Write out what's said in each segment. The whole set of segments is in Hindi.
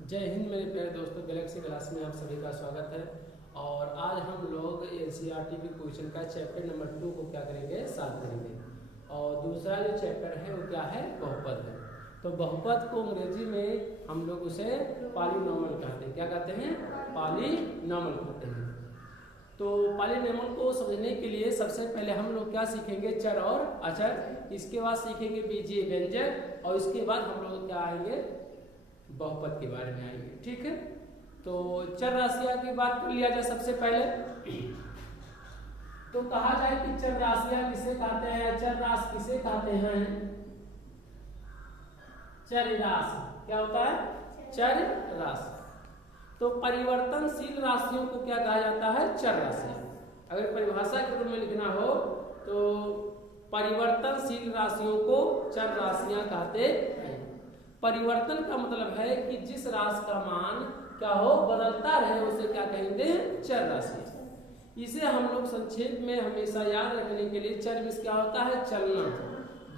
जय हिंद मेरे प्यारे दोस्तों, गैलेक्सी क्लास में आप सभी का स्वागत है। और आज हम लोग एनसीईआरटी के क्वेश्चन का चैप्टर नंबर 2 को क्या करेंगे, सॉल्व करेंगे। और दूसरा जो चैप्टर है वो क्या है, बहुपद है। तो बहुपद को अंग्रेजी में हम लोग उसे पॉलीनॉमियल कहते हैं। क्या कहते हैं? पॉलीनॉमियल कहते हैं। तो पॉलीनॉमियल को समझने के लिए सबसे पहले हम लोग क्या सीखेंगे, चर और अचर। इसके बाद सीखेंगे बीजीय व्यंजक और इसके बाद हम लोग क्या आएंगे, बहुपद के बारे में आएंगे। ठीक है, तो चर राशियां की बात कर लिया जाए सबसे पहले। तो कहा जाए कि चर राशियां किसे कहते हैं, चर राशि किसे कहते हैं? चर राशि क्या होता है? चर राशि। तो परिवर्तनशील राशियों को क्या कहा जाता है? चर राशियां। अगर परिभाषा के रूप में लिखना हो तो परिवर्तनशील राशियों को चर राशियां कहते हैं। परिवर्तन का मतलब है कि जिस राशि का मान क्या हो, बदलता रहे, उसे क्या कहेंगे? चर राशि। इसे हम लोग संक्षेप में हमेशा याद रखने के लिए चर मीन्स क्या होता है? चलना।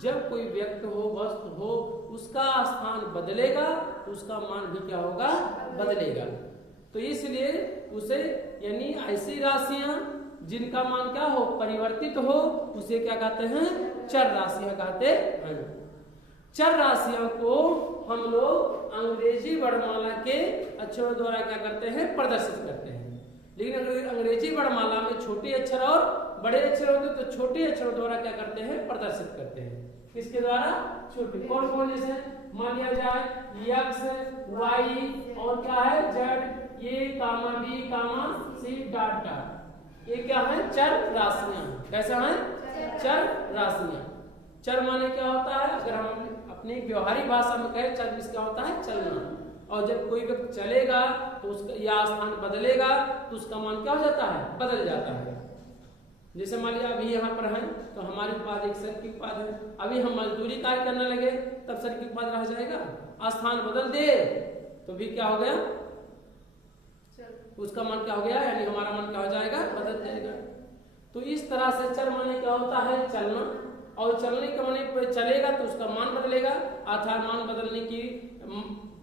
जब कोई व्यक्ति हो, वस्तु हो, उसका स्थान बदलेगा तो उसका मान भी क्या होगा? बदलेगा। तो इसलिए उसे यानी ऐसी राशियां जिनका मान क्या हो, परिवर्तित हो, उसे क्या कहते हैं? चर राशियां कहते हैं। चर राशियों को हम लोग अंग्रेजी वर्णमाला के अक्षरों द्वारा क्या करते हैं? प्रदर्शित करते हैं। लेकिन अगर अंग्रेजी वर्णमाला में छोटे अक्षर और बड़े अक्षर होते तो छोटे अक्षरों द्वारा क्या करते हैं? प्रदर्शित करते हैं। किसके द्वारा? छोटे। कौन कौन? जैसे मान लिया जाए एक्स, वाई और क्या है, जेड, ये comma B comma C dot dot, ये क्या है? चर राशियां। कैसा है? चर राशियां। चर माने क्या होता है? अगर हम अपनी व्यवहारिक भाषा में कहें, चर मीन्स क्या होता है? चलना। और जब कोई व्यक्ति चलेगा तो उसका या स्थान बदलेगा तो उसका मान क्या हो जाता है? बदल जाता है। जैसे मान लिया अभी यहाँ पर है तो हमारे पास एक सर की पद है, अभी हम मजदूरी कार्य करने लगे तब सर की पद रह जाएगा। स्थान बदल दे तो भी क्या हो गया? उसका मान क्या हो गया? यानी हमारा मान क्या हो जाएगा? बदल जाएगा। तो इस तरह से चर माने क्या होता है? चलना। और चलने के माने पे चलेगा तो उसका मान बदलेगा। अर्थात मान बदलने की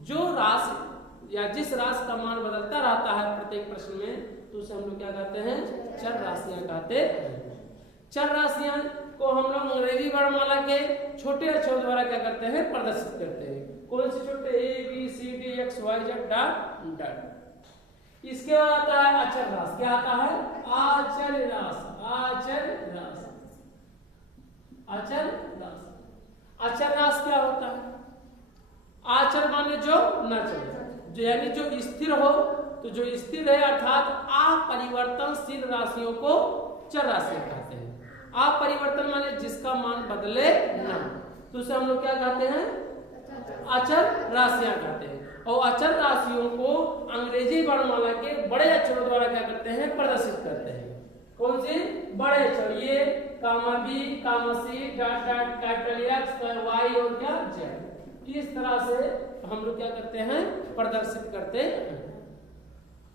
जो राशि या जिस राशि का मान बदलता रहता है प्रत्येक प्रश्न में, तो उसे हम लोग क्या कहते हैं? चर राशियां कहते हैं। चर राशियां को हम लोग अंग्रेजी वर्णमाला के छोटे अक्षरों द्वारा क्या करते हैं? प्रदर्शित करते हैं। कौन से छोटे? A B C D X Y Z dot dot. इसके बाद आता है अचर राशि। क्या आता है? आचर राशि। आचर राशि। अचर राशि। अचर राशि क्या होता है? आचर माने जो न चले, जो यानी जो स्थिर हो। तो जो स्थिर है अर्थात अपरिवर्तनशील राशियों को चर राशियां कहते हैं। अपरिवर्तन माने जिसका मान बदले न, तो उसे हम लोग क्या कहते हैं? अचर राशियां कहते हैं। और अचर राशियों को अंग्रेजी वर्णमाला के बड़े अक्षरों द्वारा क्या करते हैं? प्रदर्शित करते हैं। कौन से बड़े अक्षर? ये comma B comma C dot dot capital X Y और क्या जेड। इस तरह से हम लोग क्या करते हैं? प्रदर्शित करते हैं।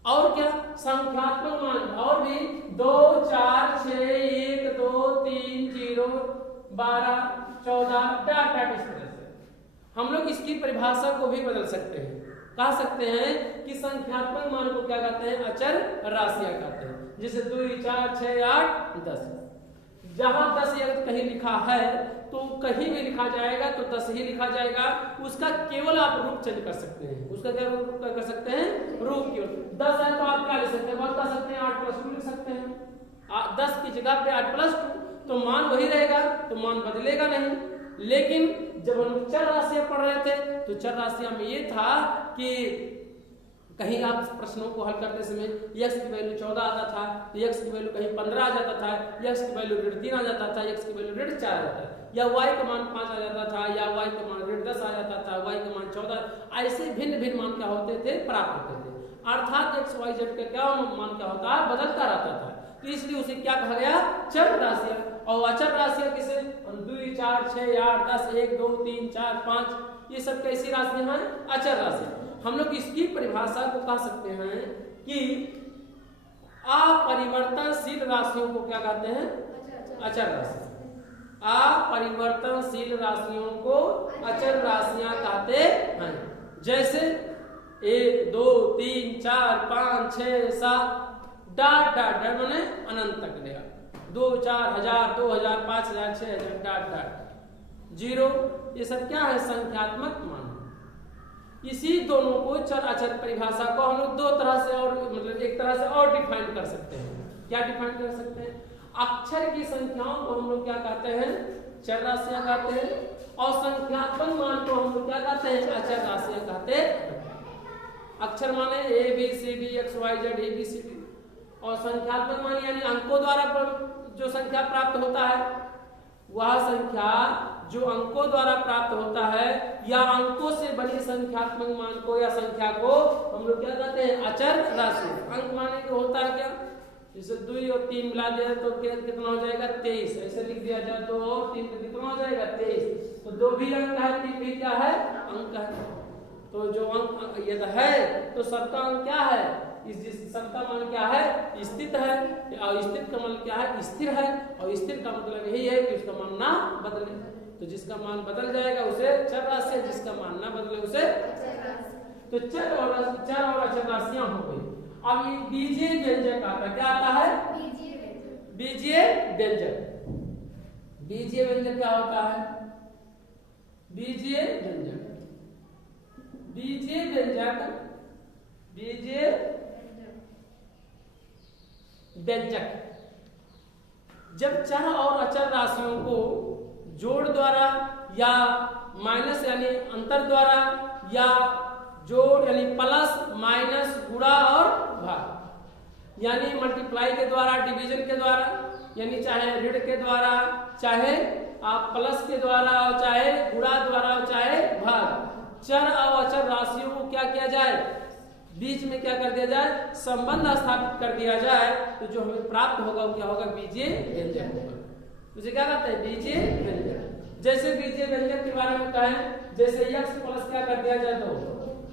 और क्या? संख्यात्मक मान और भी 2 4 6 1 2 3 0 12 14 डॉट डॉट। इस तरह से हम लोग इसकी परिभाषा को भी बदल सकते हैं। कह सकते हैं कि संख्यात्मक मान को क्या कहते हैं? अचर राशियां कहते हैं। जैसे 2 4 6 8 10। जहां 10 अगर कहीं लिखा है तो कहीं भी लिखा जाएगा तो 10 ही लिखा जाएगा। उसका केवल आप रूप चेंज कर सकते हैं। उसका क्या रूप कर सकते हैं? रूप केवल 10 है तो आप क्या लिख सकते हैं? बहुत कर सकते हैं 8 + 2 लिख सकते हैं। 10 की जगह पे 8 + 2 तो मान वही रहेगा, तो मान बदलेगा नहीं। लेकिन जब हम लोग चर राशियां पढ़ रहे थे तो चर राशियां में ये था कि कहीं आप प्रश्नों को हल करते समय x की वैल्यू 14 आता था तो x की वैल्यू कहीं 15 आ जाता था, x की वैल्यू ऋण 3 आ जाता था, x की वैल्यू ऋण 4 आ जाता था, या y का मान 5 आ जाता था, या y का मान ऋण 10 आ जाता था, y का मान 14। ऐसे भिन्न भिन्न मान क्या होते थे? प्राप्त होते थे। अर्थात x y z का क्या मान क्या होता है? बदलता रहता था। तो इसलिए उसे क्या कहा गया? चर राशियां। और अचर राशियां किसे? 2 4 6 8 10 1 2 3 4 5, ये सब कैसी राशियां हैं? अचर राशियां। हम लोग इसकी परिभाषा को कह सकते हैं कि अपरिवर्तनशील राशियों को क्या कहते हैं? अचर राशि। अपरिवर्तनशील राशियों को अचर राशियां कहते हैं। जैसे 1 2 3 4 5 6 7 डॉट डॉट डॉट माने अनंत तक लेगा 2 4 1000 2000 5000 6000 डॉट डॉट 0। ये सब क्या है? संख्यात्मक मान। इसी दोनों को चर अचर परिभाषा को हम लोग दो तरह से और मतलब एक तरह से और डिफाइन कर सकते हैं। क्या डिफाइन कर सकते हैं? अक्षर की संख्याओं को हम लोग क्या कहते हैं? चर राशियां कहते हैं। और संख्यात्मक मान को हम लोग क्या कहते हैं? अचर राशियां कहते हैं। अक्षर माने A B C D X Y Z A B C D, और संख्यात्मक मान यानी अंकों द्वारा जो संख्या प्राप्त होता है वह संख्या जो अंकों द्वारा प्राप्त होता है या अंकों से बनी संख्यात्मक मान को या संख्या को हम लोग क्या कहते हैं? अचर राशि। अंक माने को होता है क्या? जैसे 2 और 3 मिला दिया तो कितना हो जाएगा? 23। ऐसे लिख दिया जाए 2 और 3 तो कितना हो जाएगा? 23। तो 2 भी अंक है, 3 भी क्या है? अंक है। तो जो अंक यदि है तो सबका अंक क्या है? सबका मान क्या है? स्थित है। और स्थित का मान क्या है? स्थिर है। और स्थिर का मतलब यही है कि उसका मान ना बदले। तो जिसका मान बदल जाएगा उसे चर राशि, जिसका मान ना बदले उसे तो चर और अचर राशियां हो गई। अब ये बीजीय व्यंजक आता है। क्या आता है? बीजीय व्यंजक। बीजीय व्यंजक क्या होता है? बीजीय व्यंजक व्यंजक जब चर और अचर राशियों को जोड़ द्वारा या माइनस यानी अंतर द्वारा या जोड़ यानी प्लस माइनस गुणा और भाग यानी मल्टीप्लाई के द्वारा डिवीजन के द्वारा यानी चाहे ऋण के द्वारा चाहे आप प्लस के द्वारा और चाहे गुणा द्वारा और चाहे भाग चर और अचर राशियों को क्या किया जाए? बीच में क्या कर दिया जाए? संबंध स्थापित कर दिया जाए। तो जो हमें प्राप्त होगा वो क्या होगा? बीजीय व्यंजक होगा। उसे क्या कहते हैं? बीजीय व्यंजक। जैसे बीजीय व्यंजक के बारे में कहें, जैसे x प्लस क्या कर दिया जाए 2,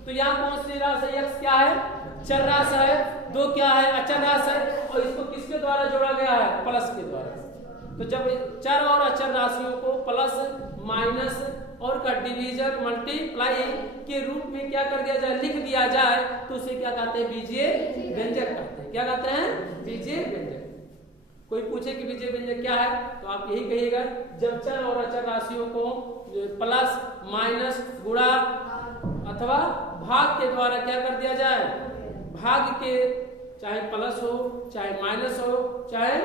तो यहाँ कौन सी राशि x क्या है? चर राशि है। 2 क्या है? अचर राशि है। और इसको किसके द्वारा जोड़ा गया है? प्लस के द्वारा। तो जब चर और अचर राशियों को प्लस माइनस और का डिवीजन मल्टीप्लाई के रूप में क्या कर दिया जाए? लिख दिया जाए तो उसे क्या कहते हैं? बीजीय व्यंजक कहते हैं। क्या कहते हैं? बीजीय व्यंजक। कोई पूछे कि बीजीय व्यंजक क्या है तो आप यही कहिएगा, जब चर और अचर राशियों को प्लस माइनस गुणा अथवा भाग के द्वारा क्या कर दिया जाए? भाग के चाहे प्लस हो चाहे माइनस हो चाहे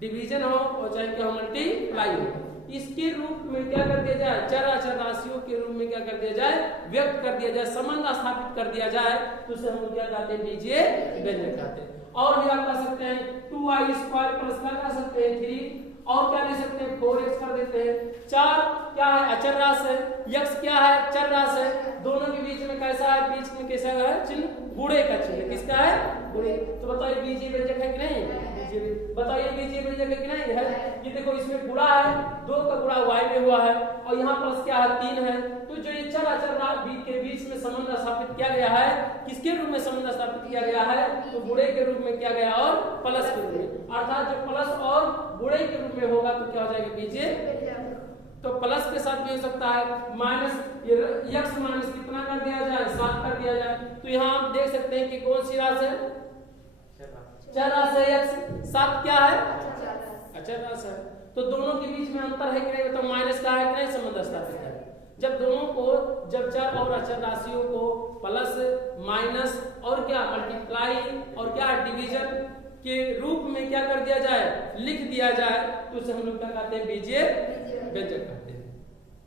डिवीजन हो और चाहे क्या मल्टीप्लाई हो, इसके रूप में क्या कर दिया जाए? चर अचर राशियों के रूप में क्या कर दिया जाए? व्यक्त कर दिया जाए, संबंध स्थापित कर दिया जाए तो उसे हम क्या कहते हैं? बीजीय व्यंजक कहते हैं। और भी आप कह सकते हैं 2i² प्लस क्या कर सकते हैं? 3 और क्या ले सकते हैं? 4x कर देते हैं। 4 क्या है? अचर राशि है। x क्या है? चर राशि है। दोनों के बीच में कैसा है? बीच में कैसा है? चिन्ह गुणे का चिन्ह। किसका है? गुणे। तो बताइए बीजीय व्यंजक है कि नहीं? बताइए बीजीय व्यंजक है कि नहीं है? ये देखो इसमें गुणा है, 2 का गुणा y में हुआ है और यहाँ प्लस क्या है? 3 है। तो जो ये चर अचर के बीच में संबंध स्थापित किया गया है, किसके रूप में संबंध स्थापित किया गया है? तो गुणे के रूप में किया गया और प्लस के रूप में। अर्थात जब प्लस और गुणे के रूप में होगा तो क्या हो जाएगा? बीजीय। तो प्लस के साथ भी हो सकता है माइनस, x माइनस कितना कर दिया जाए? 7 कर दिया जाए। तो यहाँ आप देख सकते हैं कि कौन सी राशि है? चर राशि है। x 7 क्या है? अचर राशि है। तो दोनों के बीच में अंतर है कि नहीं? तो माइनस का है कि नहीं? संबंध स्थापित है। जब दोनों को जब चर और अचर राशियों को प्लस माइनस और क्या मल्टीप्लाई और क्या डिवीजन के रूप में क्या कर दिया जाए? लिख दिया जाए तो उसे हम लोग क्या कहते हैं? बीजीय व्यंजक कहते हैं।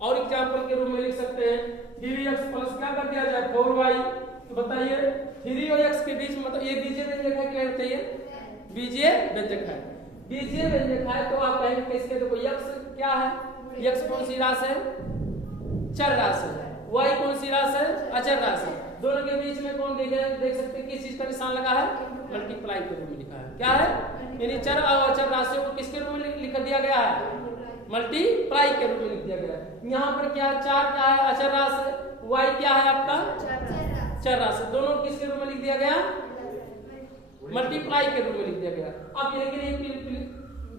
और एग्जांपल के रूप में लिख सकते हैं 3x प्लस क्या कर दिया जाए? 4y। तो बताइए 3 और x के बीच में मतलब ये बीजीय व्यंजक है क्या? बताइए बीजीय व्यंजक है। बीजीय व्यंजक है तो आप कहेंगे कि इसके देखो x क्या है? x कौन सी राशि है? चर राशि है। y कौन सी राशि है? अचर राशि। दोनों के बीच में कौन देख सकते हैं किस चीज का निशान लगा है? मल्टीप्लाई के रूप में लिखा है। क्या है? यानी चर और अचर राशियों को किसके रूप में लिख दिया गया है? मल्टीप्लाई के रूप में लिख दिया गया है। यहाँ पर क्या 4 क्या है? अचर राशि। y क्या है आपका? चर राशि। दोनों किसके रूप में लिख दिया गया? मल्टीप्लाई के रूप में लिख दिया गया। अब लेकिन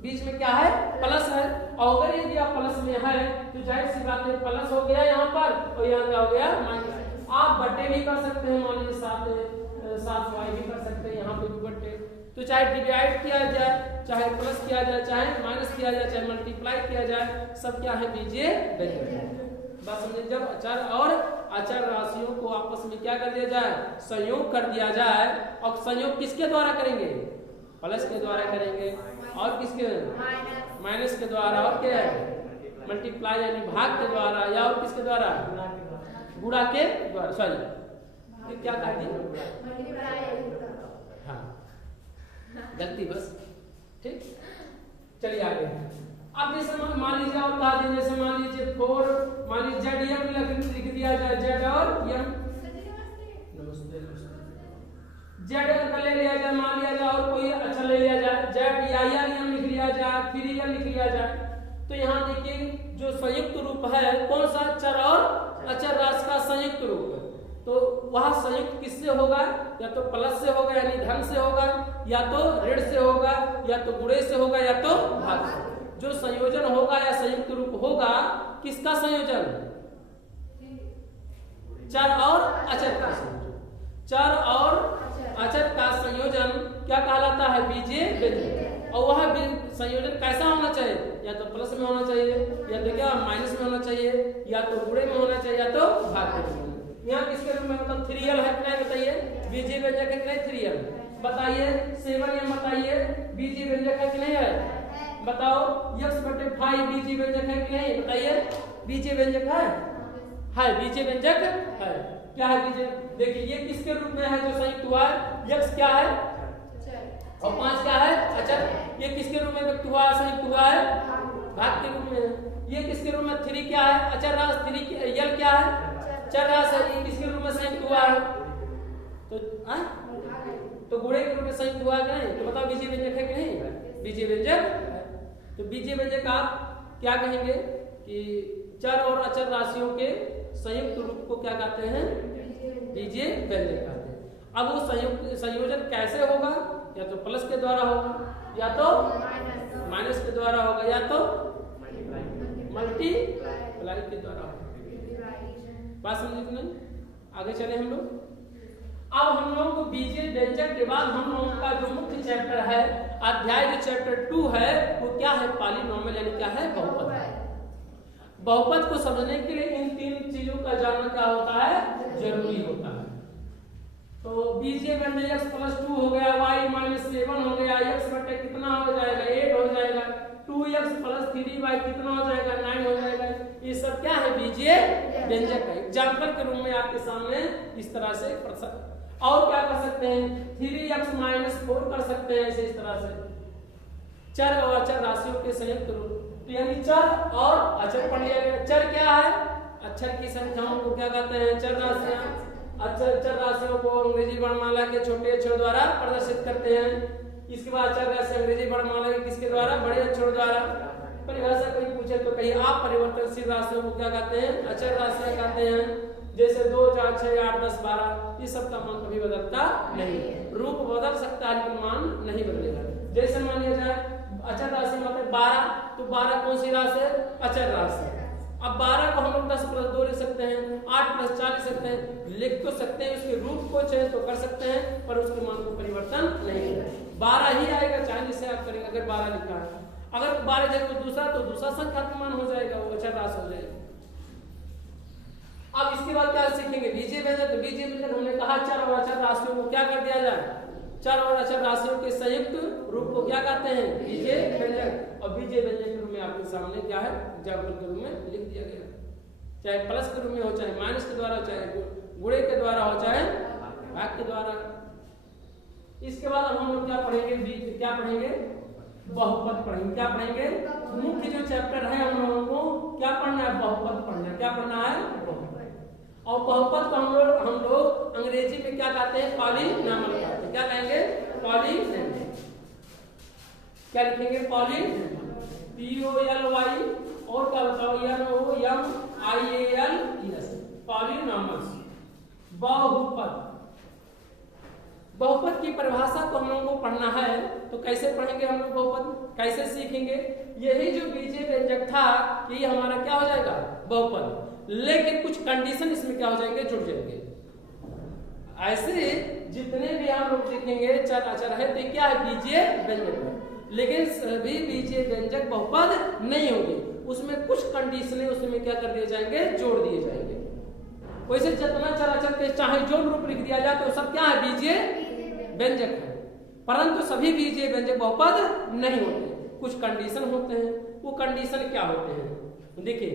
बीच में क्या है? प्लस है। और अगर यदि आप प्लस में है तो जाहिर सी बात है प्लस हो गया यहाँ पर और यहाँ क्या हो गया? माइनस। आप बट्टे भी कर सकते हैं, मान लीजिए 7 वाई भी कर सकते हैं, यहाँ पे भी बट्टे। तो चाहे डिवाइड किया जाए, चाहे प्लस किया जाए, चाहे माइनस किया जाए, चाहे मल्टीप्लाई किया जाए, सब क्या है बीजीय व्यंजक। बस समझे, जब अचर और अचर राशियों को आपस में क्या कर दिया जाए, संयोग कर दिया जाए, और संयोग किसके द्वारा करेंगे, प्लस के द्वारा करेंगे, और किसके माइनस के द्वारा, और क्या है मल्टीप्लाई यानी भाग के द्वारा, या और किसके द्वारा गुणा के द्वारा, सॉरी क्या कर दी, हाँ गलती बस, ठीक। चलिए आगे। अब जैसे मान लीजिए और कहा दें, जैसे मान लीजिए 4, मान लीजिए जेड एम लिख दिया जाए, जेड और एम, जेड एम का ले लिया जाए, मान लिया जाए, और कोई अच्छा ले लिया जाए, जेड या एम लिख लिया जाए, 3 एम लिख लिया जाए। तो यहाँ देखिए जो संयुक्त रूप है कौन सा, चर और अचर राशि का संयुक्त रूप है, तो वह संयुक्त किससे होगा, या तो प्लस से होगा यानी धन से होगा, या तो ऋण से होगा, या तो गुणे से होगा, या तो भाग से। जो संयोजन होगा या संयुक्त रूप होगा, किसका संयोजन, चर और अचर का संयोजन, चर और अचर का संयोजन क्या कहलाता है, बीजीय व्यंजक। और वह संयोजन कैसा होना चाहिए, या तो प्लस में होना चाहिए, या तो क्या माइनस में होना चाहिए, या तो गुणे में होना चाहिए, या तो भाग में। यहाँ किसके रूप में, मतलब 3l है कि नहीं बताइए, बीजीय व्यंजक है कि नहीं 3l, बताइए 7m बताइए बीजीय व्यंजक है कि नहीं है, बताओ x/5 बीजीय व्यंजक है कि नहीं, बताइए बीजीय व्यंजक है बीजीय व्यंजक है। क्या है बीजीय, देखिए ये किसके रूप में है जो संयुक्त हुआ है, x क्या है और 5 क्या है अचर, ये किसके रूप में व्यक्त हुआ है, संयुक्त हुआ है भाग के रूप में। ये किसके रूप में 3 क्या है अचर राशि, 3 l क्या है चर राशि, ये किसके रूप में संयुक्त हुआ है, तो गुणे के रूप में संयुक्त हुआ है नहीं, तो बताओ बीजीय व्यंजक है कि नहीं, बीजीय व्यंजक है। तो बीजीय व्यंजक आप क्या कहेंगे कि चर और अचर राशियों के संयुक्त रूप को क्या कहते हैं, बीजीय व्यंजक कहते हैं। अब वो संयोजन कैसे होगा, या तो प्लस के द्वारा होगा, या तो माइनस के द्वारा होगा, या तो मल्टीप्लाई के द्वारा होगा। बात समझे कि नहीं, आगे चले हम लोग। अब हम लोगों को बीजीय व्यंजक के बाद हम लोगों का जो मुख्य चैप्टर है, अध्याय जो चैप्टर 2 है, वो क्या है, पॉलीनोमियल यानी क्या है, बहुपद। बहुपद को समझने के लिए इन 3 चीजों का जानना क्या होता है, जरूरी होता है। तो बीजीय व्यंजक x+2 हो गया, y-7 हो गया, x बटे कितना हो जाएगा 8 हो जाएगा, 2x + 3y कितना हो जाएगा 9 हो जाएगा। ये सब क्या है, बीजीय व्यंजक है। एग्जाम्पल के रूप में आपके सामने इस तरह से और क्या कर सकते हैं, 3x - 4 कर सकते हैं ऐसे, इस तरह से चर और अचर राशियों के संयुक्त रूप। तो यानी चर और अचर पढ़ लिया गया। चर क्या है, अक्षर की संख्याओं को क्या कहते हैं, चर राशियां। अचर राशियों को अंग्रेजी वर्णमाला के छोटे अक्षर द्वारा प्रदर्शित करते हैं। इसके बाद अचर राशि अंग्रेजी वर्णमाला के किसके द्वारा, बड़े अक्षर द्वारा। परिभाषा कोई पूछे तो कहीं आप परिवर्तनशील राशियों को क्या कहते हैं, अचर राशियां कहते हैं। जैसे 2, 4, 6, 8, 10, 12, ये सब का मान कभी बदलता नहीं। रूप बदल सकता है लेकिन मान नहीं बदलेगा। जैसे मान लिया जाए अचर राशि मतलब 12, तो 12 कौन सी राशि है, अचर राशि। अब 12 को हम लोग 10 + 2 लिख सकते हैं, 8 + 4 लिख सकते हैं, लिख तो सकते हैं, उसके रूप को चेंज तो कर सकते हैं, पर उसके मान को परिवर्तन नहीं है। 12 ही आएगा, चाहे जिससे आप करेंगे। अगर 12 लिखा है, अगर 12 जगह दूसरा, तो दूसरा संख्यात्मक मान हो जाएगा, वो अचर राशि हो जाएगी। अब इसके बाद क्या सीखेंगे, बीजीय व्यंजक। तो बीजीय व्यंजक हमने कहा चर और अचर राशियों को क्या कर दिया जाए, चर और अचर राशियों के संयुक्त रूप को क्या कहते हैं, बीजीय व्यंजक। और बीजीय व्यंजक के रूप में आपके सामने क्या है, एग्जाम्पल के रूप में लिख दिया गया। चाहे प्लस के रूप में हो, चाहे माइनस के द्वारा, चाहे गुणे के द्वारा हो, चाहे भाग के द्वारा। इसके बाद हम लोग क्या पढ़ेंगे, क्या पढ़ेंगे, बहुपद पढ़ेंगे। क्या पढ़ेंगे, मुख्य जो चैप्टर है हम लोगों को क्या पढ़ना है, बहुपद पढ़ना है। क्या पढ़ना है, बहुपद। और बहुपद को हम लोग अंग्रेजी में क्या कहते हैं, पॉलीनॉमियल कहते हैं। क्या कहेंगे, पॉलीनॉमियल। क्या लिखेंगे, पॉलीनॉमियल, POLY, और क्या बताओ, NOMIALS, पॉलीनॉमियल्स, बहुपद। बहुपद की परिभाषा को हम लोगों को पढ़ना है, तो कैसे पढ़ेंगे हम लोग बहुपद, कैसे सीखेंगे। यही जो बीजीय व्यंजक था, ये हमारा क्या हो जाएगा, बहुपद। लेकिन कुछ कंडीशन इसमें क्या हो जाएंगे, जुड़ जाएंगे। ऐसे जितने भी हम लोग देखेंगे चर अचर है तो क्या है, बीजीय व्यंजक है, लेकिन सभी बीजीय व्यंजक बहुपद नहीं होंगे, उसमें कुछ कंडीशनें उसमें क्या कर दिए जाएंगे, जोड़ दिए जाएंगे। वैसे जितना चर अचर के चाहे जो रूप लिख दिया जाए तो सब क्या है, बीजीय व्यंजक है, परंतु सभी बीजीय व्यंजक बहुपद नहीं होते, कुछ कंडीशन होते हैं। वो कंडीशन क्या होते हैं, देखिए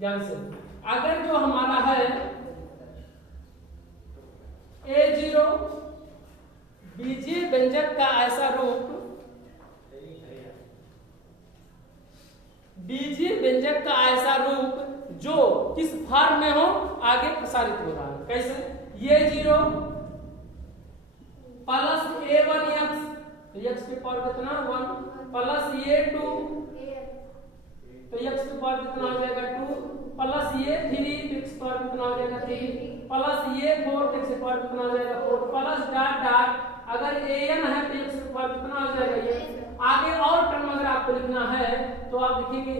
ध्यान से। अगर जो हमारा है A0 बीजीय व्यंजक का ऐसा रूप, बीजीय व्यंजक का ऐसा रूप जो किस फॉर्म में हो, आगे प्रसारित हो रहा है, कैसे, A0 प्लस A1x, x की पावर कितना 1, प्लस A2 तो x की पावर कितना हो जाएगा 2, प्लस A3 x की पावर कितना हो जाएगा 3, प्लस A4 x की पावर कितना हो जाएगा 4, प्लस डॉट डॉट अगर an है तो x की पावर कितना हो जाएगा ये। आगे और टर्म अगर आपको लिखना है तो आप लिखेंगे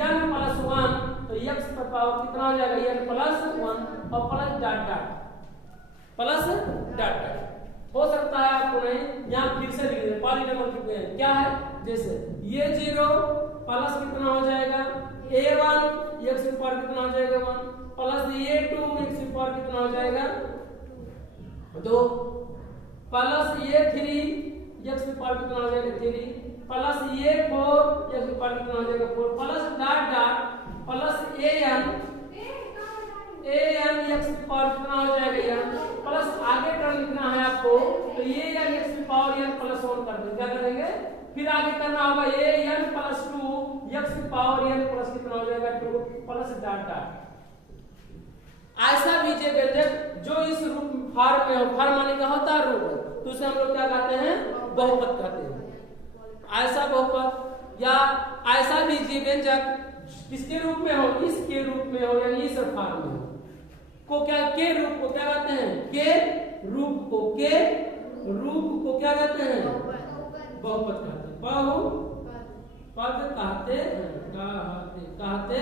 an प्लस 1 तो x की पावर कितना हो जाएगा n प्लस 1 और plus dot dot, plus dot dot. हो सकता है आपको नहीं, यहाँ फिर से लिख दें पॉलीनॉमियल क्या है, जैसे ये 0 प्लस कितना हो जाएगा A1 x की पावर कितना हो जाएगा 1, प्लस A2 x की पावर कितना हो जाएगा 2, प्लस A3 x की पावर कितना हो जाएगा 3, प्लस A4 x की पावर कितना हो जाएगा 4, plus dot dot plus an x की पावर कितना हो जाएगा n, प्लस आगे टर्म लिखना है आपको तो ये n x की पावर n प्लस 1 कर देंगे, क्या करेंगे, फिर आगे करना होगा an प्लस 2 x की पावर n प्लस कितना हो जाएगा 2 प्लस डॉट डॉट। ऐसा बीजीय व्यंजक जो इस रूप फॉर्म में हो, फॉर्म माने क्या होता है रूप, तो उसे हम लोग क्या कहते हैं, बहुपद कहते हैं। ऐसा बहुपद या ऐसा बीजीय व्यंजक किसके रूप में हो, इसके रूप में हो यानी इस फॉर्म में को क्या, के रूप को क्या कहते हैं, के रूप को, के रूप को क्या कहते हैं, बहुपद कहते हैं, बहुपद कहते कहते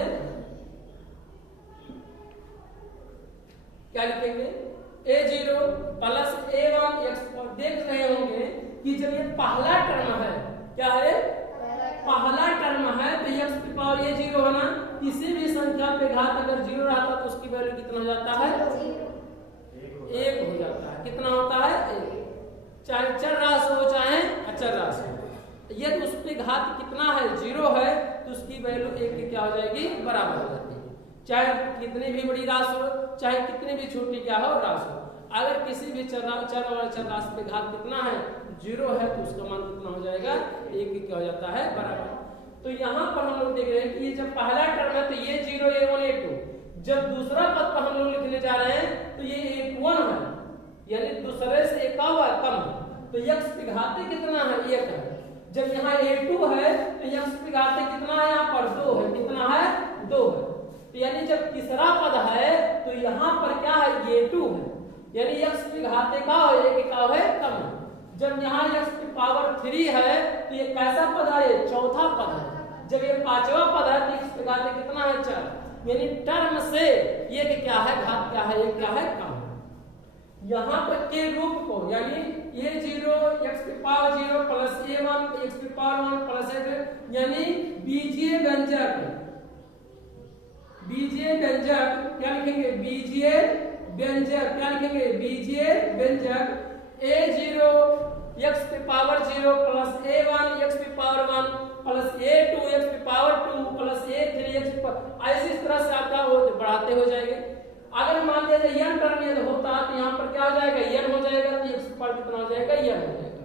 क्या लिखेंगे A0 प्लस A1 x, और देख रहे होंगे कि जब ये पहला टर्म है, क्या है, पहला टर्म है तो x की पावर ये 0 है ना, किसी भी संख्या पे घात अगर 0 रहता तो उसकी वैल्यू कितना हो जाता है, 1 हो जाता है, कितना होता है 1, चाहे चर राशि हो चाहे अचर राशि हो, यदि उस पे घात कितना है 0 है तो उसकी वैल्यू 1 की क्या हो जाएगी, बराबर हो जाती है, चाहे कितनी भी बड़ी राशि हो चाहे कितनी भी छोटी क्या हो राशि हो। अगर किसी भी चर और अचर राशि पे घात कितना है 0 है तो उसका मान कितना हो जाएगा, 1 की क्या हो जाता है, बराबर। तो यहाँ पर हम लोग देख रहे हैं कि ये जब पहला टर्म है तो ये 0 A1 A2, जब दूसरा पद पर हम लोग लिखने जा रहे हैं तो ये A1 है, यानी दूसरे से एक कम है, तो x की घाते कितना है 1 है, जब यहाँ A2 है तो x की घाते कितना है, यहाँ पर 2 है, कितना है 2 है, तो यानी जब तीसरा पद है तो यहाँ पर क्या है A2 है, यानी x की घाते का है 1 का है कम है। जब यहाँ x की पावर 3 है तो ये कैसा पद है, ये चौथा पद है, जब ये पांचवा पद है तो x की घाते कितना है 4, यानी टर्म से ये क्या है, घात क्या है, ये क्या है कम। यहाँ पर के रूप को यानी ये 0 x की पावर 0 प्लस A1 x की पावर 1 प्लस A2 यानी बीजीय व्यंजक, बीजीय व्यंजक क्या लिखेंगे, बीजीय व्यंजक क्या लिखेंगे, बीजीय व्यंजक A0 x की पावर 0 प्लस A1 x की पावर 1 प्लस A2 x की पावर 2 प्लस A3 x की पावर, ऐसी तरह से आपका वो बढ़ाते हो जाएंगे। अगर मान लीजिए n टर्म यदि होता तो यहाँ पर क्या हो जाएगा, n हो जाएगा, तो x की पावर कितना हो जाएगा, n हो जाएगा।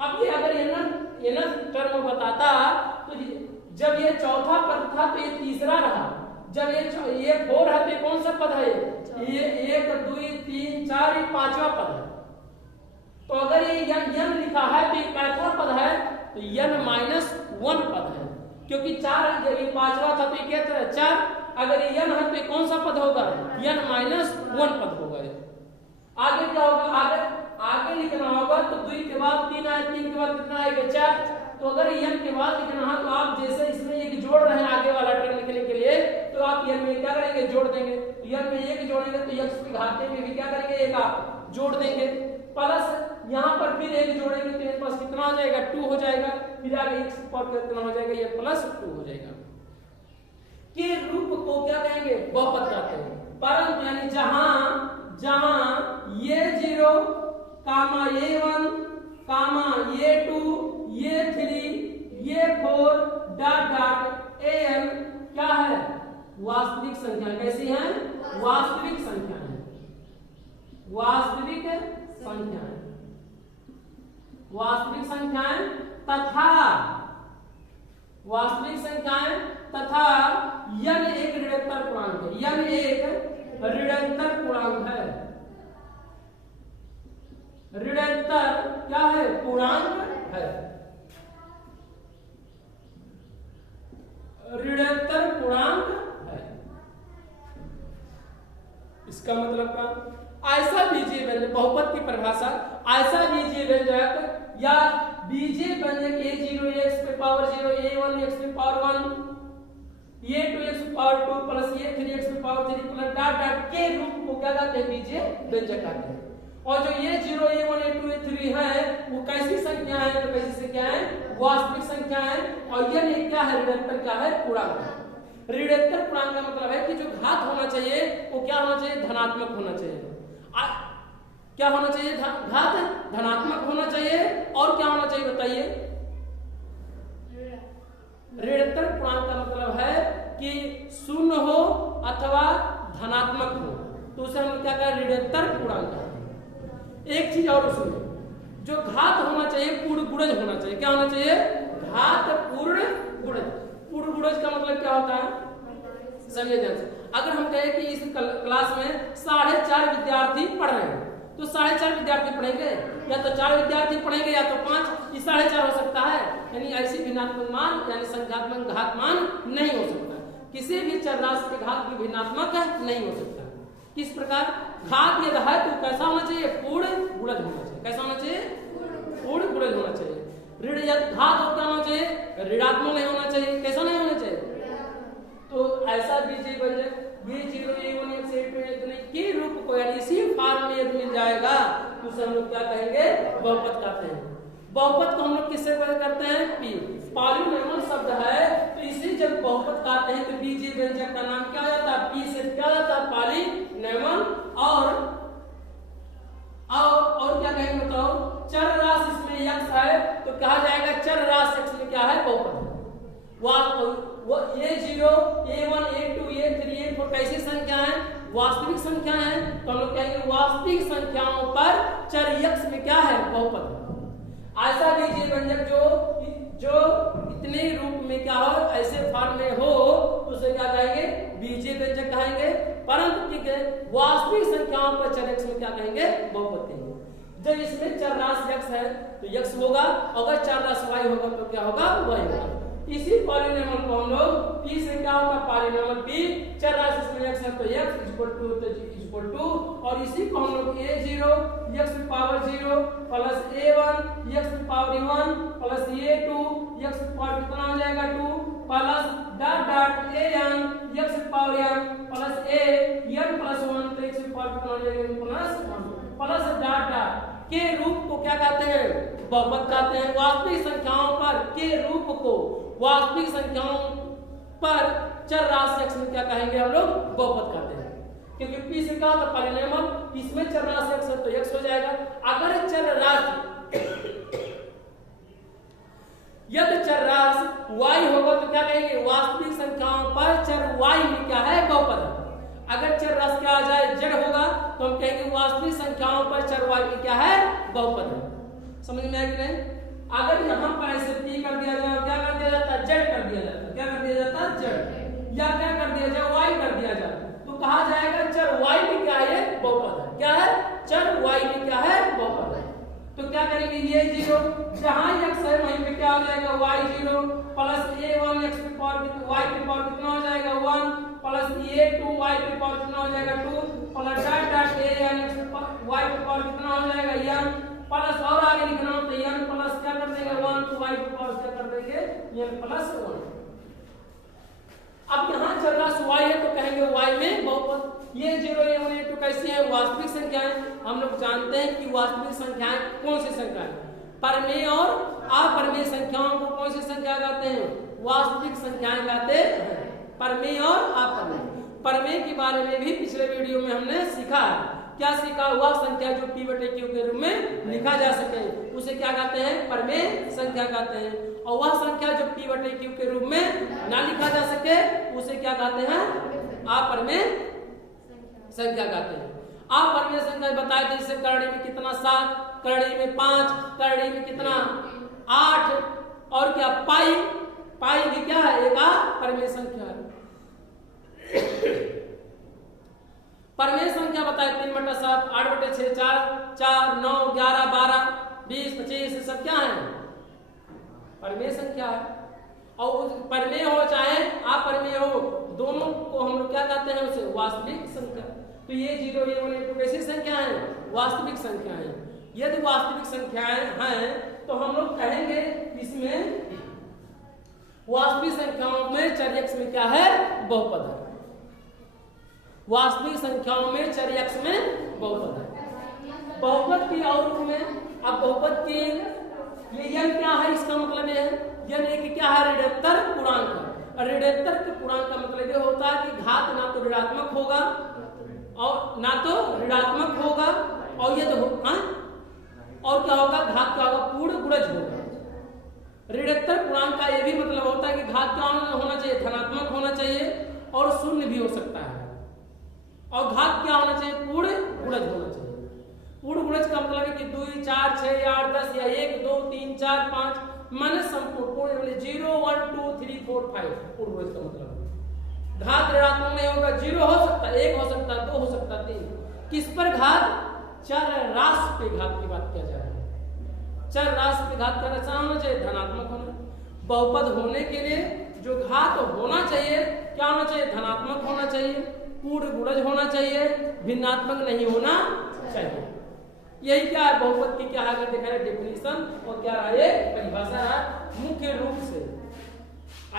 अब ये अगर n टर्म बताता तो जब ये चौथा पद था तो ये तीसरा रहा, जब ये 4 है तो ये कौन सा पद है, ये 1 2 3 4 ये पांचवा पद है, तो अगर ये n लिखा है तो ये कैसा पद है, तो n-1 पद है, क्योंकि 4 जब ये पांचवा था तो ये क्या था 4, अगर ये n है तो ये कौन सा पद होगा, n-1 पद होगा। आगे क्या होगा, आगे लिखना होगा तो 2 के बाद 3 आए, 3 के बाद कितना आएगा 4, तो अगर n के बाद लिखना है तो आप जैसे इसमें एक जोड़ रहे हैं आगे वाला टर्म लिखने के लिए, तो आप n में क्या करेंगे, जोड़ देंगे। n में एक जोड़ेंगे तो x के घाते में भी क्या करेंगे, एक आप जोड़ देंगे, प्लस यहाँ पर फिर एक जोड़ेंगे तो ये पास कितना हो जाएगा, 2 हो जाएगा, फिर आगे x पर कितना हो जाएगा, ये प्लस 2 हो जाएगा। के रूप को क्या कहेंगे, बहुपद कहते हैं। परंतु यानी जहां ये 0 कामा ये 1 कामा ये 2 ये 3 ये 4 डॉट डॉट an क्या है, वास्तविक संख्या। कैसी है, वास्तविक संख्या है, वास्तविक संख्या है, वास्तविक संख्याएं तथा वास्तविक संख्याएं तथा n एक ऋणात्मक पूर्णांक है, n एक ऋणात्मक पूर्णांक है, ऋणात्मक क्या है, पूर्णांक है, ऋणात्मक पूर्णांक है। इसका मतलब क्या, ऐसा बीजीय व्यंजक, बहुपद की परिभाषा, ऐसा बीजीय व्यंजक या बीजीय व्यंजक a0 x पे पावर 0 a1 x पे पावर 1 a2 x पे पावर 2 प्लस a3 x पे पावर 3 प्लस डॉट डॉट के रूप को क्या कहते हैं, बीजीय व्यंजक कहते हैं। और जो a0 a1 a2 a3 है वो कैसी संख्या है, तो कैसी संख्या है, वास्तविक संख्या है। और यह क्या है, ऋणात्मक क्या है, पूर्णांक। ऋणात्मक पूर्णांक का मतलब है कि जो घात होना चाहिए वो क्या होना चाहिए, धनात्मक होना चाहिए। क्या होना चाहिए, घात धनात्मक होना चाहिए। और क्या होना चाहिए बताइए, ऋणात्मक पूर्णांक का मतलब है कि शून्य हो अथवा धनात्मक हो, तो उसे हम क्या कहें, ऋणात्मक पूर्णांक। एक चीज और सुनो, जो घात होना चाहिए पूर्ण गुणज होना चाहिए। क्या होना चाहिए, घात पूर्ण गुणज। पूर्ण गुणज का मतलब क्या होता है, समझिए ध्यान से। अगर हम कहें कि इस क्लास में 4.5 विद्यार्थी पढ़ रहे हैं, तो 4.5 विद्यार्थी पढ़ेंगे, या तो 4 विद्यार्थी पढ़ेंगे या तो 5, ये 4.5 हो सकता है। यानी ऐसी भिन्नात्मक मान यानी संख्यात्मक घात मान नहीं हो सकता, किसी भी चर राशि के घात भी भिन्नात्मक नहीं हो सकता। किस प्रकार, घात यदि है तो कैसा होना चाहिए, पूर्ण गुणज होना चाहिए। कैसा होना चाहिए, पूर्ण गुणज होना चाहिए। ऋण यदि घात हो क्या होना चाहिए, ऋणात्मक नहीं होना चाहिए। कैसा नहीं होना चाहिए, तो ऐसा बीजीय व्यंजक a0 a1 x a2 के रूप को यानी इसी फॉर्म में यदि मिल जाएगा तो उसे हम लोग क्या कहेंगे, बहुपद कहते हैं। बहुपद को हम लोग किससे करते हैं, p। पॉलीनॉमियल शब्द है तो इसी जब बहुपद कहते हैं तो बीजीय व्यंजक का नाम क्या हो जाता है, p से क्या हो जाता है, पॉलीनॉमियल। और क्या कहेंगे बताओ, चर राशि इसमें x है तो कहा जाएगा चर राशि x में क्या है, बहुपद। वो a0 a1 a2 a3 a4 कैसी संख्या है, वास्तविक संख्या है, तो हम लोग कहेंगे वास्तविक संख्याओं पर चर x में क्या है, बहुपद। ऐसा बीजीय व्यंजक जो इतने रूप में क्या हो, ऐसे फॉर्म में हो, तो उसे क्या कहेंगे, बीजीय व्यंजक कहेंगे। परंतु ठीक है, वास्तविक संख्याओं पर चर x में क्या कहेंगे, बहुपद कहेंगे। जब इसमें चर राशि x है तो x होगा, अगर चर राशि y होगा तो क्या होगा, y होगा। इसी पॉलीनॉमियल को हम लोग p से क्या होगा, पॉलीनॉमियल p, चर राशि इसमें x है तो x इक्वल टू, और इसी को हम लोग a0 x की पावर 0 प्लस a1 x की पावर 1 प्लस a2 x की पावर कितना हो जाएगा 2 plus dot dot an x की power n plus a n plus 1 तो x की पावर कितना हो जाएगा प्लस डॉट डॉट के रूप को क्या कहते हैं, बहुपद कहते हैं। वास्तविक संख्याओं पर के रूप को वास्तविक संख्याओं पर चर राशि x में क्या कहेंगे, हम लोग बहुपद कहते हैं। क्योंकि p से क्या होता है, पॉलीनॉमियल, इसमें चर राशि x है तो x हो जाएगा। अगर चर राशि यदि चर राशि y होगा तो क्या कहेंगे, वास्तविक संख्याओं पर चर y में क्या है, बहुपद। अगर चर राशि क्या आ जाए, z होगा, तो हम कहेंगे वास्तविक संख्याओं पर चर y में क्या है, बहुपद है। समझ में आया कि नहीं। अगर यहाँ पर ऐसे p कर दिया जाए, क्या कर दिया जाता है, z कर दिया जाता है। क्या कर दिया जाता है, z, या क्या कर दिया जाए, y कर दिया जाए, तो कहा जाएगा चर y में क्या है, बहुपद है। क्या है, चर y में क्या है, बहुपद है। तो क्या करेंगे, ये 0 जहां x है वहीं पे क्या हो जाएगा, y0 प्लस a1 x की पावर y की पावर कितना हो जाएगा 1 प्लस a2 y की पावर कितना हो जाएगा 2 plus dot dot an x की y की पावर कितना हो जाएगा n प्लस, और आगे लिखना हो तो n प्लस क्या कर देंगे 1 तो y की पावर बाद क्या कर देंगे n प्लस 1। अब यहाँ चल रहा y है तो कहेंगे y में बहुपद। ये 0 a1 a2 कैसी है वास्तविक संख्याएं। हम लोग जानते हैं कि वास्तविक संख्याएं कौन सी संख्याएं, परमेय और अपरमेय संख्याओं को कौन सी संख्या कहते हैं, वास्तविक संख्याएं कहते हैं, परमेय और अपरमेय। परमेय के बारे में भी पिछले वीडियो में हमने सीखा है। क्या सीखा, वह संख्या जो p बटे q के रूप में लिखा जा सके उसे क्या कहते हैं, परमेय संख्या कहते हैं। और वह संख्या जो p बटे q के रूप में ना लिखा जा सके उसे क्या कहते हैं, अपरमेय संख्या कहते हैं। अपरमेय संख्या बताए थे, जैसे करड़ी में कितना 7, करड़ी में 5, करड़ी में कितना 8, और क्या पाई, पाई भी क्या है, एक अपरमेय संख्या है। परमेय संख्या बताए 3/7, 8/6, 4, 9, 11, 12, 20, 25 सब क्या है, परमेय संख्या है। और परमेय हो चाहे अपरमेय हो, दोनों को हम लोग क्या कहते हैं, उसे वास्तविक संख्या। तो ये 0 a1 a2 कैसी संख्या है, वास्तविक संख्या है। यदि वास्तविक संख्याएं हैं तो हम लोग कहेंगे इसमें वास्तविक संख्याओं में चर x में क्या है, बहुपद है। वास्तविक संख्याओं में चर x में बहुपद है। बहुपद की और रूप में, अब बहुपद की ये n क्या है, इसका मतलब ये है n एक क्या है, ऋणात्तर पूर्णांक है। ऋणात्तर के पूर्णांक का मतलब ये होता है कि घात ना तो ऋणात्मक होगा और ना तो ऋणात्मक होगा, और ये तो और क्या होगा, घात क्या होगा, पूर्ण गुणज होगा। ऋणात्तर पूर्णांक का ये भी मतलब होता है कि घात क्या होना चाहिए, धनात्मक होना चाहिए, और शून्य भी हो सकता है। और घात क्या होना चाहिए, पूर्ण गुणज होना चाहिए। पूर्ण गुणज का मतलब है कि 2, 4, 6, 8, 10 या 1, 2, 3, 4, 5 माने संपूर्ण पूर्ण, 0, 1, 2, 3, 4, 5 पूर्ण गुणज का मतलब है। घात ऋणात्मक नहीं होगा, 0 हो सकता है, 1 हो सकता है, 2 हो सकता है, 3। किस पर घात, चर राशि पे घात की बात किया जा रहा है। चर राशि पे घात करना होना चाहिए, धनात्मक होना। बहुपद होने के लिए जो घात होना चाहिए क्या होना चाहिए, धनात्मक होना चाहिए, पूर्ण गुणज होना चाहिए, भिन्नात्मक नहीं होना चाहिए। यही क्या है बहुपद की, क्या है देखा है डेफिनेशन, और क्या है परिभाषा है मुख्य रूप से।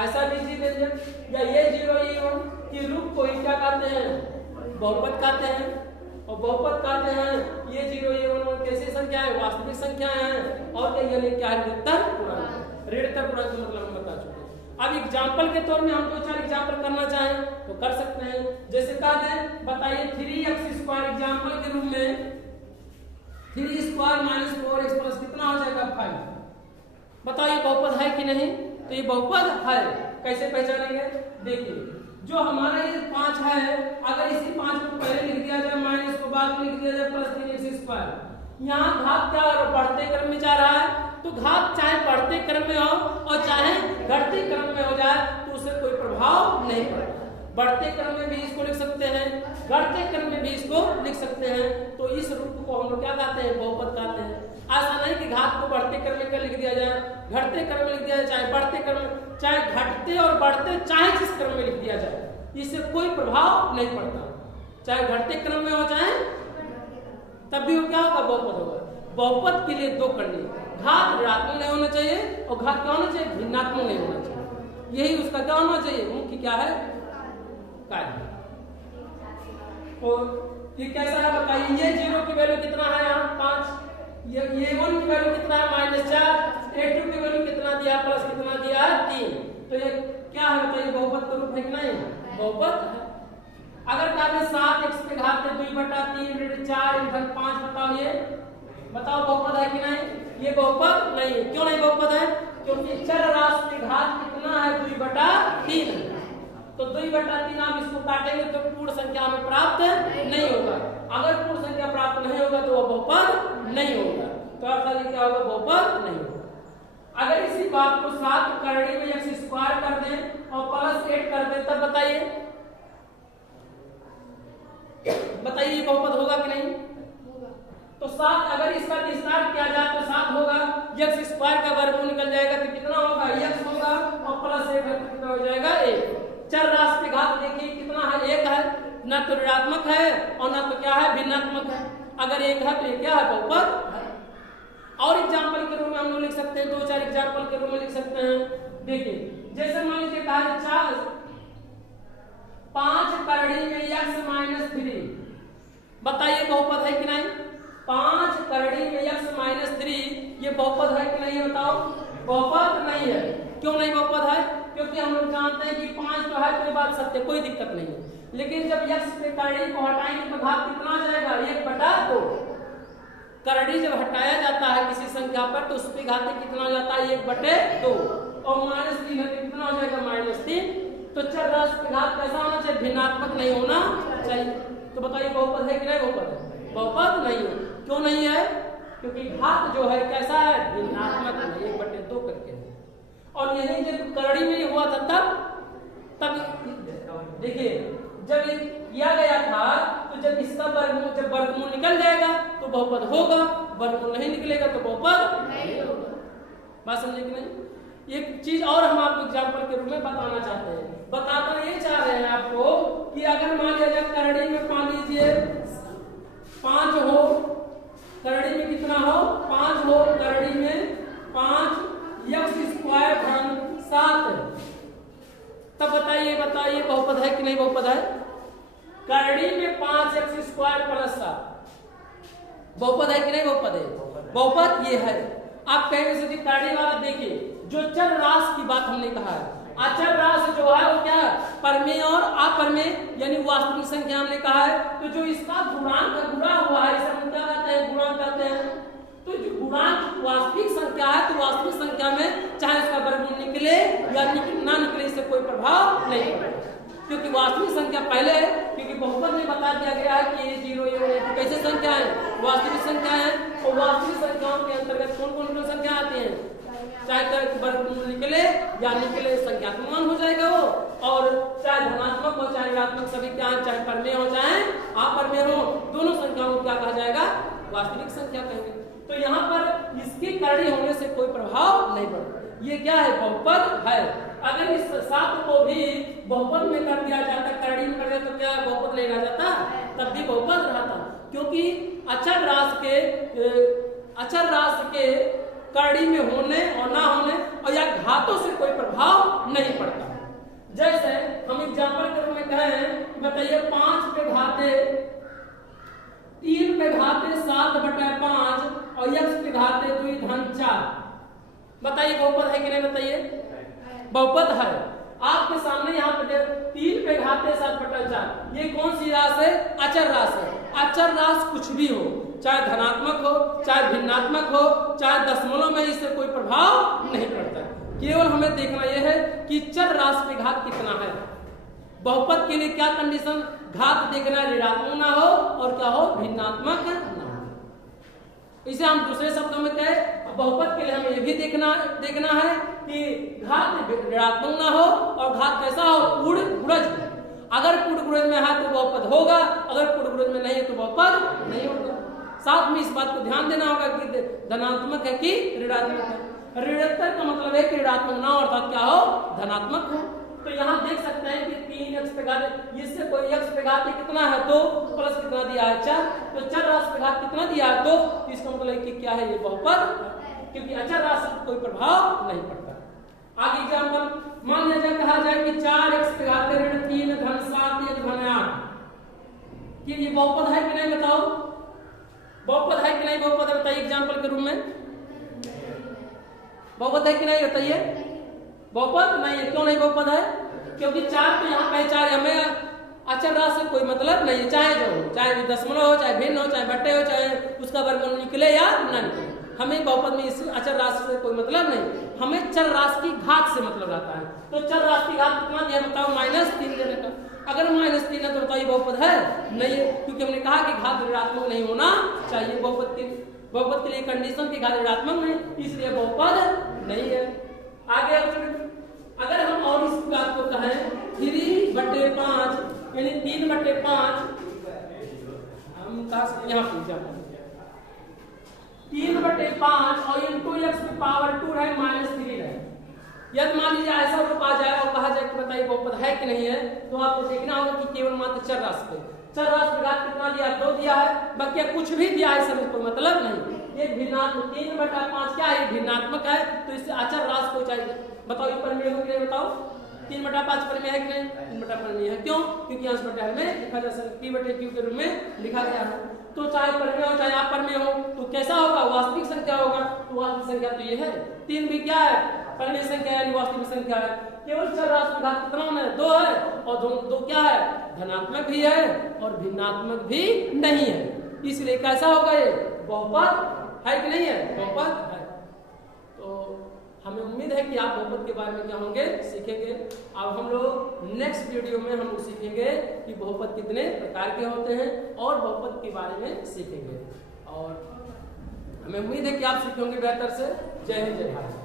ऐसा लीजिए व्यंजक या ये 0 a1 की रूप को ही क्या कहते हैं, बहुपद कहते हैं। और बहुपद कहते हैं ये 0 a1 कैसी संख्या है, वास्तविक संख्या है। और क्या है, ऋणात्तर पूर्णांक। ऋणात्तर पूर्णांक का मतलब हम बता चुके हैं। अब एग्जाम्पल के तौर में हम 2-4 एग्जाम्पल करना चाहें तो कर सकते हैं। जैसे कह दें, बताइए 3x² एग्जाम्पल के रूप में 3² - 4x प्लस कितना हो जाएगा, 5। बताइए बहुपद है कि नहीं, तो ये बहुपद है। कैसे पहचानेंगे, देखिए जो हमारा ये 5 है, अगर इसी 5 को पहले लिख दिया जाए, माइनस को बाद में लिख दिया जाए, प्लस 3x²। यहाँ घात क्या बढ़ते क्रम में जा रहा है, तो घात चाहे बढ़ते क्रम में हो और चाहे घटते क्रम में हो जाए तो उससे कोई प्रभाव नहीं पड़ता। बढ़ते क्रम में भी इसको लिख सकते हैं, घटते क्रम में भी इसको लिख सकते हैं। तो इस रूप को हम लोग क्या कहते हैं, बहुपद कहते हैं। ऐसा नहीं कि घात को बढ़ते क्रम में लिख दिया जाए, घटते क्रम में लिख दिया जाए, चाहे बढ़ते क्रम में, चाहे घटते और बढ़ते चाहे जिस क्रम में लिख दिया जाए, इससे कोई प्रभाव नहीं पड़ता। चाहे घटते क्रम में हो चाहे तब भी वो क्या होगा, बहुपद होगा। बहुपद के लिए 2 कंडीशन, घात ऋणात्मक नहीं होना चाहिए और घात क्या होना चाहिए, भिन्नात्मक नहीं होना चाहिए। यही उसका क्या होना चाहिए, मुख्य क्या है, कार्य। और ये कैसा है बताइए, ये 0 की वैल्यू कितना है, यहाँ 5, ये 1 की वैल्यू कितना है, -4, a2 की वैल्यू कितना दिया, प्लस कितना दिया, 3। तो ये क्या है बताइए, बहुपद का रूप है कि नहीं, बहुपद है। अगर कहें 7x के घात 2/3 4 × 5, बताओ ये बताओ बहुपद है कि नहीं, ये बहुपद नहीं है। क्यों नहीं बहुपद है, क्योंकि चर राशि के घात कितना है, 2/3 है। तो 2/3 आप इसको काटेंगे तो पूर्ण संख्या हमें प्राप्त नहीं होगा। अगर पूर्ण संख्या प्राप्त नहीं होगा तो वह बहुपद नहीं होगा। तो अर्थात क्या होगा, बहुपद नहीं होगा। अगर इसी बात को 7 करड़ी में x² कर दें और प्लस 8 कर दें, तब बताइए बहुपद होगा कि नहीं, तो 7 अगर इसका विस्तार किया जाए तो 7 होगा, x² का वर्गमूल निकल जाएगा तो कितना होगा, x होगा, और प्लस 8 कितना हो जाएगा, 1। चर राशि के घात देखिए कितना है, 1 है, ना तो ऋणात्मक है और ना तो क्या है, भिन्नात्मक है। अगर 1 है तो ये क्या है, बहुपद है। और एग्जाम्पल के रूप में हम लोग लिख सकते हैं, 2-4 एग्जाम्पल के रूप में लिख सकते हैं। देखिए जैसे मान लीजिए कहा 5 करड़ी में x-3, बताइए बहुपद है कि नहीं? 5 करड़ी में x-3 ये बहुपद है कि नहीं? बताओ। बहुपद नहीं है। क्यों नहीं बहुपद है? क्योंकि हम लोग जानते हैं कि 5 तो है, कोई बात सत्य, कोई दिक्कत नहीं है। लेकिन जब x पे करड़ी को हटाएंगे तो घात कितना आ जाएगा? 1/2। करड़ी जब हटाया जाता है किसी संख्या पर तो उस पे घात कितना हो जाता है? 1/2। और -3 है तो कितना हो जाएगा? -3। तो चर राशि पे घात कैसा होना चाहिए? भिन्नात्मक नहीं होना चाहिए। तो बताइए बहुपद है कि नहीं बहुपद है? बहुपद नहीं है। क्यों नहीं है? क्योंकि घात जो है कैसा है? भिन्नात्मक है, 1/2 करके है। और यही जब करड़ी में हुआ था तब देखिए जब ये किया गया था तो जब इसका वर्गमूल, जब वर्गमूल निकल जाएगा तो बहुपद होगा, वर्गमूल नहीं निकलेगा तो बहुपद नहीं होगा। बात समझे कि नहीं? एक चीज और हम आपको एग्जाम्पल के रूप में बताना चाहते हैं। बताना ये चाह रहे हैं आपको कि अगर मान लिया जाए करड़ी में मान लीजिए 5 हो, करड़ी में कितना हो? 5 हो, करड़ी में 5x² धन 7। तब बताइए बहुपद है कि नहीं बहुपद है? करड़ी में 5x² + 7 बहुपद है कि नहीं बहुपद है? बहुपद ये है। आप कहेंगे सर जी करड़ी वाला देखिए, जो चर राशि की बात हमने कहा है, अचर राशि जो है वो क्या है? परमेय और अपरमेय यानी वास्तविक संख्या हमने कहा है। तो जो इसका गुणांक गुणा हुआ है इसे हम क्या कहते हैं? गुणांक कहते हैं। तो जो गुणांक वास्तविक संख्या है तो वास्तविक संख्या में चाहे उसका वर्गमूल निकले या ना निकले इससे कोई प्रभाव नहीं पड़ेगा, क्योंकि वास्तविक संख्या पहले है। क्योंकि बहुपद में बता दिया गया है कि ये 0 ये कैसे संख्या है? वास्तविक संख्या है। और वास्तविक संख्याओं के अंतर्गत कौन कौन सी संख्या आती है? चाहे वर्गमूल निकले या निकले संख्यात्मक मान हो जाएगा वो, और चाहे धनात्मक हो चाहे ऋणात्मक, सभी क्या है? चाहे परमेय हो चाहे अपरमेय हो, दोनों संख्याओं को क्या कहा जाएगा? वास्तविक संख्या कहेंगे। तो यहाँ पर इसकी करड़ी होने से कोई प्रभाव नहीं पड़ता। ये क्या है? बहुपद है। अगर इस 7 को भी बहुपद में कर दिया जाता, करड़ी में कर दिया तो क्या बहुपद नहीं रह जाता? तब भी बहुपद रहता, क्योंकि अचर राशि के करड़ी में होने और ना होने और या घातों से कोई प्रभाव नहीं पड़ता। जैसे हम एग्जाम्पल के रूप में कहें, बताइए 5 पे घाते 3 पे घाते 7/5 और x पे घाते 2 धन 4। बताइए बहुपद है कि नहीं? बताइए बहुपद है। आपके सामने यहाँ पे 3 पे घाते 7/4, ये कौन सी राशि है? अचर राशि है। अचर राशि कुछ भी हो, चाहे धनात्मक हो चाहे भिन्नात्मक हो चाहे दशमलव में, इससे कोई प्रभाव नहीं पड़ता। केवल हमें देखना यह है कि चर राशि पे घात कितना है। बहुपद के लिए क्या कंडीशन? घात देखना ऋणात्मक ना हो और क्या हो? भिन्नात्मक ना हो। इसे हम दूसरे शब्दों में कहें, बहुपद के लिए हमें यह भी देखना है कि घात ऋणात्मक ना हो और घात कैसा हो? पूर्ण गुणज। अगर पूर्ण गुणज में है तो बहुपद होगा, अगर पूर्ण गुणज में नहीं है तो बहुपद नहीं होगा। साथ में इस बात को ध्यान देना होगा कि धनात्मक है कि ऋणात्मक है। ऋणात्मक का मतलब है कि ऋणात्मक ना हो अर्थात क्या हो? धनात्मक हो। तो यहाँ देख सकते हैं कि 3x पे घात, इससे कोई x पे घात कितना है? 2 प्लस कितना दिया है? 4। तो चर राशि पे घात कितना दिया है? 2। इसका मतलब कि क्या है? ये बहुपद, क्योंकि अचर राशि पर कोई प्रभाव नहीं पड़ता। आगे एग्जाम्पल मान लिया जाए, कहा जाए कि 4x पे घाते ऋण 3 धन 7 1 धन 8, ये बहुपद है कि नहीं? बताओ बहुपद है कि नहीं? बहुपद है बताइए एग्जाम्पल के रूप में। बहुपद है कि नहीं? बताइए बहुपद नहीं है। क्यों नहीं बहुपद है? क्योंकि 4 तो यहाँ पे 4, हमें अचर राशि से कोई मतलब नहीं है, चाहे जो हो, चाहे दशमलव हो चाहे भिन्न हो चाहे बट्टे हो चाहे उसका वर्गमूल निकले या ना निकले, हमें बहुपद में इस अचर राशि से कोई मतलब नहीं, हमें चर राशि की घात से मतलब रहता है। तो चर राशि की घात कितना दिया बताओ? -3 देने का। अगर -3 है तो बताइए बहुपद है? नहीं है, क्योंकि हमने कहा कि घात ऋणात्मक नहीं होना चाहिए। बहुपद के लिए कंडीशन की घात ऋणात्मक नहीं, इसलिए बहुपद नहीं है। आगे अगर हम और इस बात को कहें 3/5 यानी 3/5, हम कहा सकते यहाँ पे 3/5 और इनटू x की पावर 2 है -3 है। यदि मान लीजिए ऐसा रूप आ जाए और कहा जाए कि बताइए बहुपद है कि नहीं है, तो आपको देखना होगा कि केवल मात्र चर राशि पे, चर राशि पे घात कितना दिया? 2 किया है, बाकी कुछ भी दिया है इसमें कोई मतलब नहीं। एक भिन्नात्मक 3/5 क्या है, भिन्नात्मक है, तो इससे अचर राशि को चाहिए। बताओ ये परिमेय हो कि नहीं, बताओ 3/5 परिमेय है कि नहीं? 3/5 परिमेय है। क्यों? क्योंकि अंश बटे हर में लिखा जा सकता, P/Q के रूप में लिखा गया है। तो चाहे परिमेय हो चाहे अपरिमेय हो, तो कैसा होगा, वास्तविक संख्या होगा। तो वास्तविक संख्या तो ये है, 3 भी क्या है, परिमेय संख्या यानी वास्तविक संख्या है। केवल चर राशि का घात कितना है, 2 है, और दो क्या है, धनात्मक भी है और भिन्नात्मक भी नहीं है, इसलिए कैसा होगा, ये बहुपद है कि नहीं है, बहुपद है। तो हमें उम्मीद है कि आप बहुपद के बारे में क्या होंगे, सीखेंगे। अब हम लोग नेक्स्ट वीडियो में हम लोग सीखेंगे कि बहुपद कितने प्रकार के होते हैं और बहुपद के बारे में सीखेंगे। और हमें उम्मीद है कि आप सीखेंगे बेहतर से। जय हिंद, जय भारत।